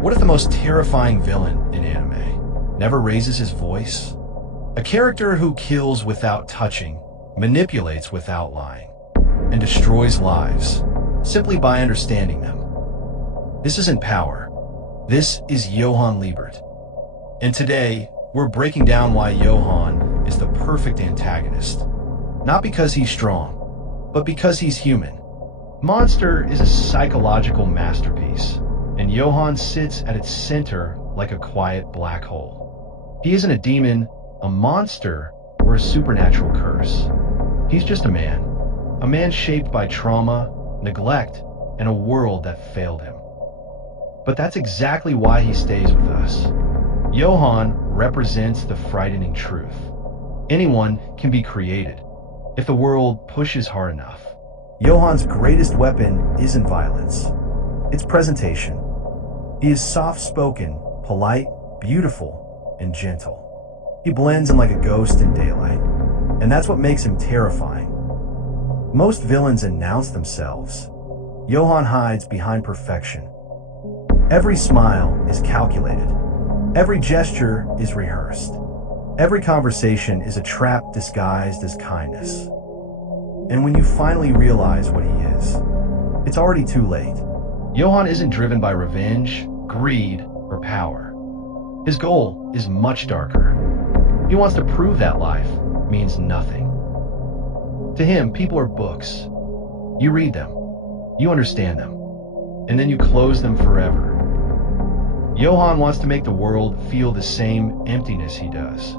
What if the most terrifying villain in anime never raises his voice? A character who kills without touching, manipulates without lying, and destroys lives simply by understanding them. This isn't power. This is Johan Liebert. And today, we're breaking down why Johan is the perfect antagonist. Not because he's strong, but because he's human. Monster is a psychological masterpiece, and Johan sits at its center like a quiet black hole. He isn't a demon, a monster, or a supernatural curse. He's just a man shaped by trauma, neglect, and a world that failed him. But that's exactly why he stays with us. Johan represents the frightening truth. Anyone can be created if the world pushes hard enough. Johan's greatest weapon isn't violence. It's presentation. He is soft-spoken, polite, beautiful, and gentle. He blends in like a ghost in daylight, and that's what makes him terrifying. Most villains announce themselves. Johan hides behind perfection. Every smile is calculated. Every gesture is rehearsed. Every conversation is a trap disguised as kindness. And when you finally realize what he is, it's already too late. Johan isn't driven by revenge, greed, or power. His goal is much darker. He wants to prove that life means nothing. To him, people are books. You read them, you understand them, and then you close them forever. Johan wants to make the world feel the same emptiness he does.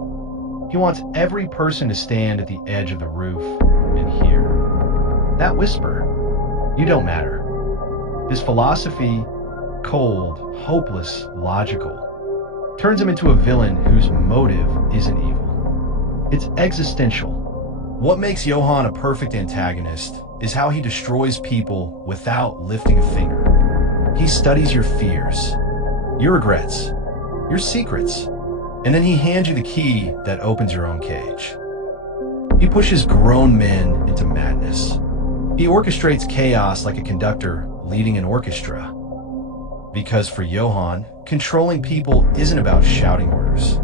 He wants every person to stand at the edge of the roof and hear that whisper, "You don't matter." His philosophy, cold, hopeless, logical, turns him into a villain whose motive isn't evil. It's existential. What makes Johan a perfect antagonist is how he destroys people without lifting a finger. He studies your fears, your regrets, your secrets, and then he hands you the key that opens your own cage. He pushes grown men into madness. He orchestrates chaos like a conductor leading an orchestra. Because for Johan, controlling people isn't about shouting orders.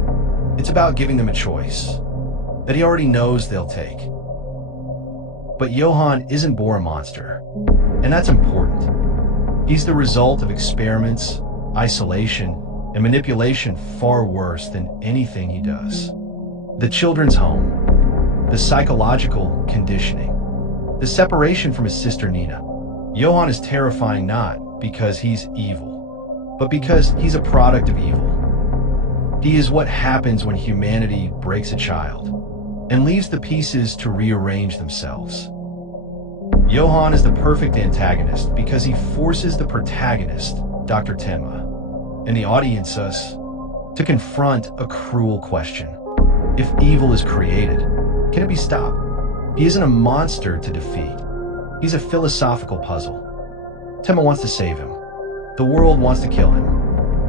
It's about giving them a choice that he already knows they'll take. But Johan isn't born a monster, and that's important. He's the result of experiments, isolation, and manipulation far worse than anything he does. The children's home, the psychological conditioning, the separation from his sister Nina. Johan is terrifying not because he's evil, but because he's a product of evil. He is what happens when humanity breaks a child and leaves the pieces to rearrange themselves. Johan is the perfect antagonist because he forces the protagonist, Dr. Tenma, and the audience us, to confront a cruel question. If evil is created, can it be stopped? He isn't a monster to defeat. He's a philosophical puzzle. Tenma wants to save him. The world wants to kill him.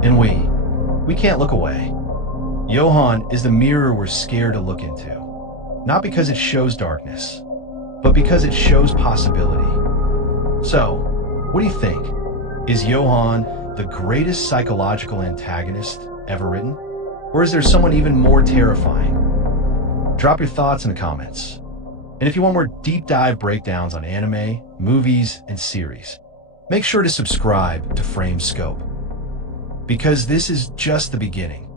And we can't look away. Johan is the mirror we're scared to look into. Not because it shows darkness, but because it shows possibility. So, what do you think? Is Johan the greatest psychological antagonist ever written? Or is there someone even more terrifying? Drop your thoughts in the comments. And if you want more deep dive breakdowns on anime, movies, and series, make sure to subscribe to Frame Scope. Because this is just the beginning.